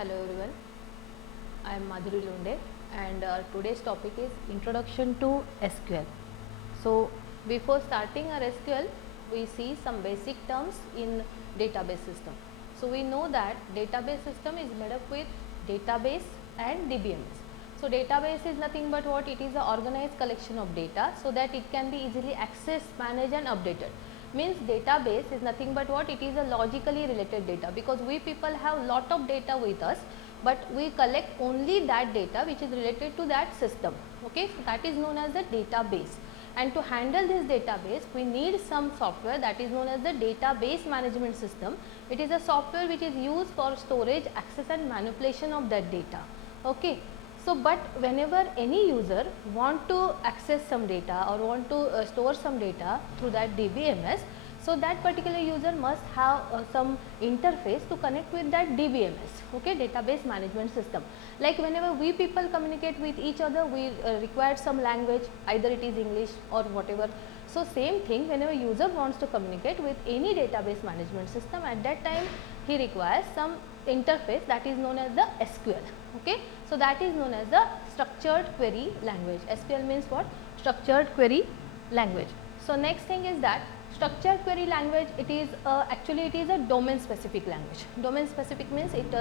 Hello everyone, I am Madhuri Lunde and today's topic is Introduction to SQL. So before starting our SQL, we see some basic terms in database system. So we know that database system is made up with database and DBMS. So database is nothing but what? It is an organized collection of data so that it can be easily accessed, managed and updated. Means database is nothing but what? It is a logically related data, because we people have lot of data with us, but we collect only that data which is related to that system. Okay, so that is known as the database. And to handle this database, we need some software that is known as the database management system. It is a software which is used for storage, access and manipulation of that data. Okay. So, but whenever any user want to access some data or want to store some data through that DBMS, so that particular user must have some interface to connect with that DBMS, okay, database management system. Like whenever we people communicate with each other, we require some language, either it is English or whatever. So same thing, whenever user wants to communicate with any database management system, at that time he requires some interface that is known as the SQL. Okay, so that is known as the structured query language. SQL means what? Structured query language. So next thing is that structured query language, it is actually it is a domain specific language. Domain specific means it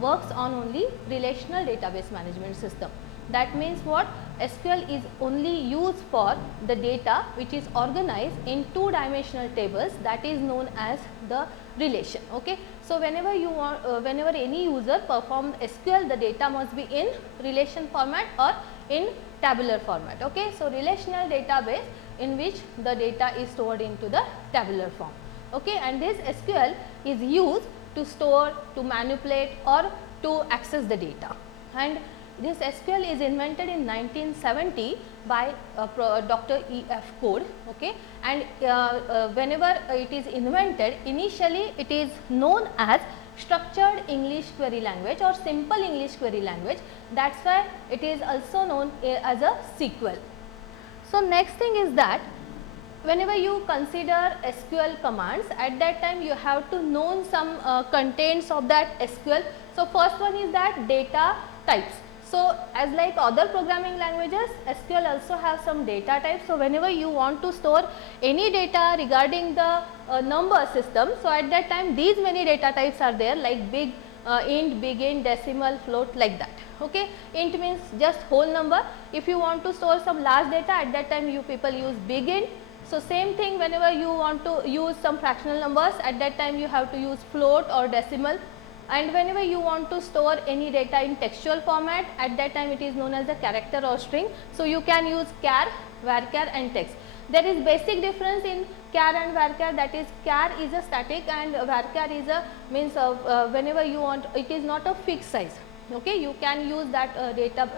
works on only relational database management system. That means what? SQL is only used for the data which is organized in two-dimensional tables, that is known as the relation. Okay, so whenever you want, whenever any user performs SQL, the data must be in relation format or in tabular format. Okay, so relational database in which the data is stored into the tabular form. Okay, and this SQL is used to store, to manipulate or to access the data. And this SQL is invented in 1970 by Dr. E.F. Code. Okay, and whenever it is invented, initially it is known as structured English query language or simple English query language. That's why it is also known as a SQL. So next thing is that whenever you consider SQL commands, at that time you have to know some contents of that SQL. So first one is that data types. So as like other programming languages, SQL also have some data types. So whenever you want to store any data regarding the number system, so at that time these many data types are there, like big int, big int, decimal, float, like that. Okay, int means just whole number. If you want to store some large data, at that time you people use big int. So same thing, whenever you want to use some fractional numbers, at that time you have to use float or decimal. And whenever you want to store any data in textual format, at that time it is known as a character or string. So you can use char, varchar and text. There is basic difference in char and varchar, that is char is a static and varchar is a means of whenever you want, it is not a fixed size. Okay, you can use that data,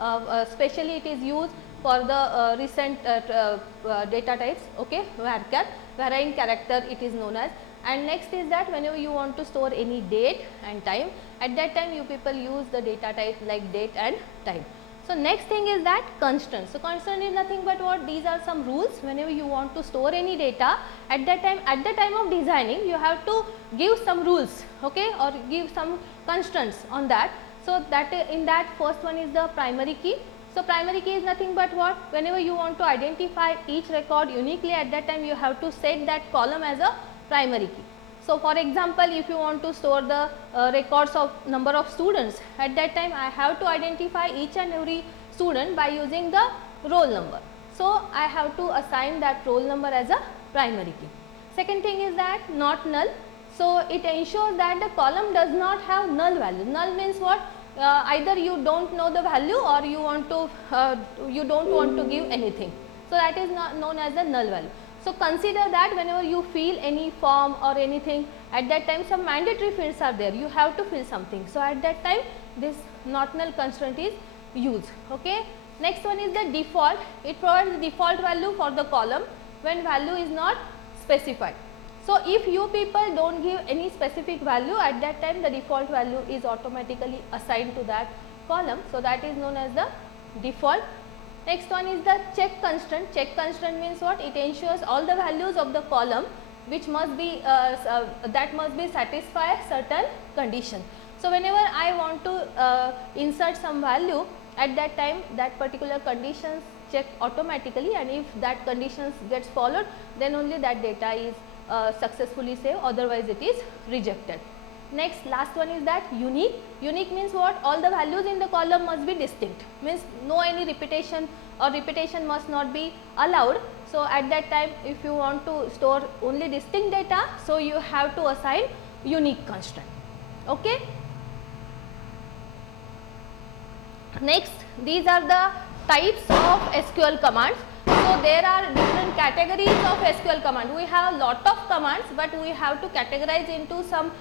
especially it is used for the recent data types. Okay, varchar, varying character it is known as. And next is that whenever you want to store any date and time, at that time you people use the data type like date and time. So next thing is that constraint. So constraint is nothing but what? These are some rules. Whenever you want to store any data, at that time, at the time of designing, you have to give some rules, okay, or give some constraints on that. So that in that first one is the primary key. So primary key is nothing but what? Whenever you want to identify each record uniquely, at that time you have to set that column as a primary key. So for example, if you want to store the records of number of students, at that time I have to identify each and every student by using the roll number. So I have to assign that roll number as a primary key. Second thing is that not null. So it ensures that the column does not have null value. Null means what? Either you don't know the value or you want to you don't want to give anything. So that is not known as the null value. So consider that whenever you fill any form or anything, at that time some mandatory fields are there, you have to fill something. So at that time this not null constraint is used. Okay. Next one is the default. It provides the default value for the column when value is not specified. So if you people don't give any specific value, at that time the default value is automatically assigned to that column. So that is known as the default. Next one is the check constraint. Check constraint means what? It ensures all the values of the column which must be that must be satisfy certain condition. So whenever I want to insert some value, at that time that particular conditions check automatically, and if that conditions gets followed, then only that data is successfully saved, otherwise it is rejected. Next, last one is that unique. Unique means what? All the values in the column must be distinct, means no any repetition, or repetition must not be allowed. So at that time, if you want to store only distinct data, so you have to assign unique constraint. Okay. Next, these are the types of SQL commands. So there are different categories of SQL command. We have a lot of commands, but we have to categorize into some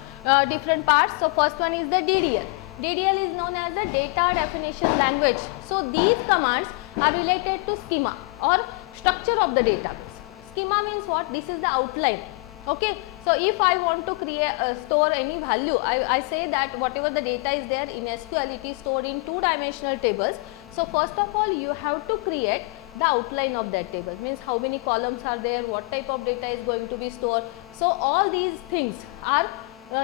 different parts. So first one is the DDL. DDL is known as the data definition language. So these commands are related to schema or structure of the database. Schema means what? This is the outline. Okay. So if I want to create store any value, I say that whatever the data is there in SQL, it is stored in two-dimensional tables. So first of all, you have to create the outline of that table, means how many columns are there, what type of data is going to be stored. So all these things are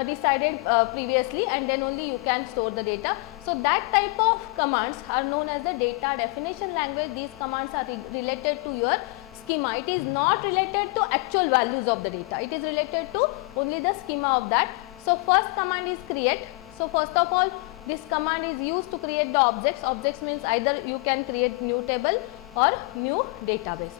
decided previously, and then only you can store the data. So that type of commands are known as the data definition language. These commands are related to your schema. It is not related to actual values of the data. It is related to only the schema of that. So first command is create. So first of all, this command is used to create the objects. Objects means either you can create new table or new database.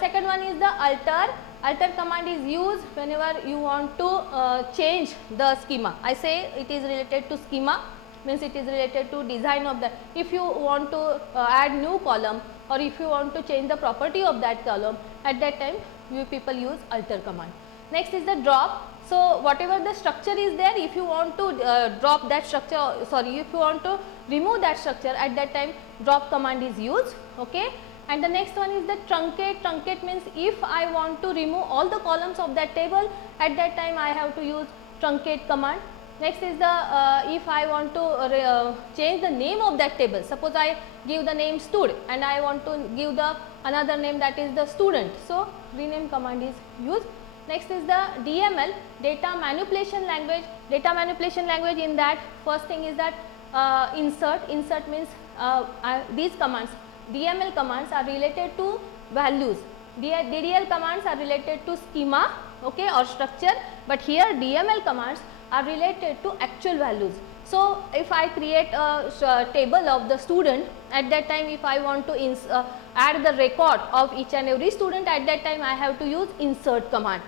Second one is the alter. Alter command is used whenever you want to change the schema. I say it is related to schema, means it is related to design of that. If you want to add new column, or if you want to change the property of that column, at that time you people use alter command. Next is the drop. So whatever the structure is there, if you want to drop that structure, if you want to remove that structure, at that time drop command is used. Okay. And the next one is the truncate. Truncate means if I want to remove all the columns of that table, at that time I have to use truncate command. Next is the if I want to change the name of that table. Suppose I give the name stud and I want to give the another name, that is the student. So rename command is used. Next is the DML, data manipulation language. Data manipulation language, in that first thing is that insert. Insert means these commands, DML commands are related to values. DDL commands are related to schema, okay, or structure, but here DML commands are related to actual values. So if I create a table of the student, at that time if I want to add the record of each and every student, at that time I have to use insert command.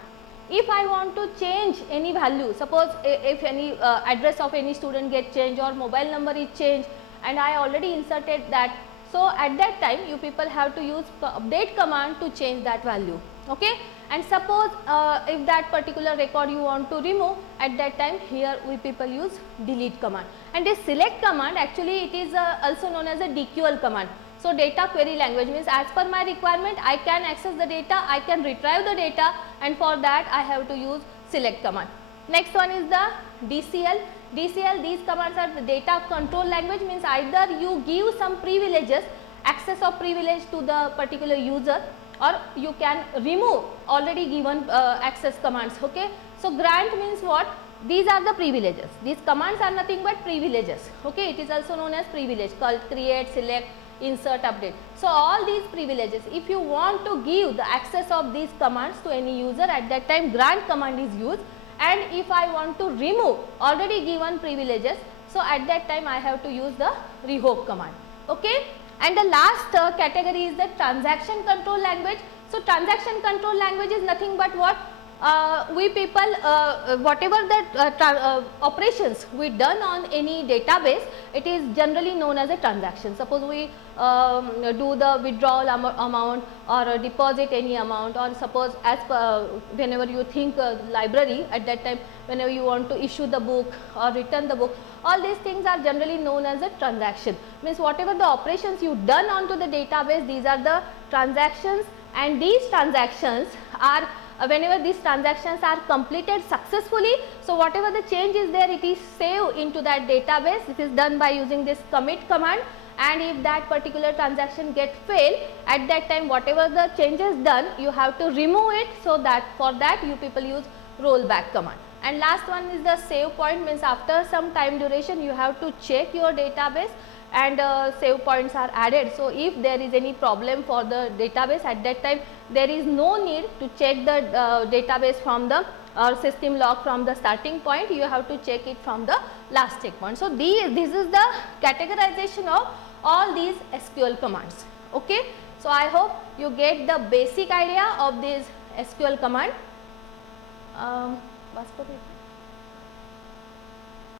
If I want to change any value, suppose if any address of any student get changed or mobile number is changed and I already inserted that, so at that time you people have to use update command to change that value. Okay. And suppose if that particular record you want to remove, at that time here we people use delete command. And this select command, actually it is also known as a DQL command. So data query language means as per my requirement I can access the data, I can retrieve the data, and for that I have to use select command. Next one is the DCL. DCL, these commands are the data control language, means either you give some privileges, access of privilege to the particular user, or you can remove already given access commands. Okay. So grant means what? These are the privileges. These commands are nothing but privileges. Okay. It is also known as privilege, called create, select, insert, update. So all these privileges, if you want to give the access of these commands to any user, at that time grant command is used. And if I want to remove already given privileges, so at that time I have to use the revoke command. Okay. And the last category is the transaction control language. So transaction control language is nothing but what? We people, whatever the operations we done on any database, it is generally known as a transaction. Suppose we do the withdrawal amount or deposit any amount, or suppose as whenever you think library, at that time whenever you want to issue the book or return the book, all these things are generally known as a transaction. Means whatever the operations you done onto the database, these are the transactions, and these transactions are whenever these transactions are completed successfully, so whatever the change is there, it is saved into that database. It is done by using this commit command, and if that particular transaction get failed, at that time whatever the changes done, you have to remove it. So that for that you people use rollback command. And last one is the save point, means after some time duration you have to check your database and save points are added. So if there is any problem for the database, at that time there is no need to check the database from the system log from the starting point, you have to check it from the last checkpoint. So this is the categorization of all these SQL commands. Okay. So I hope you get the basic idea of this SQL command.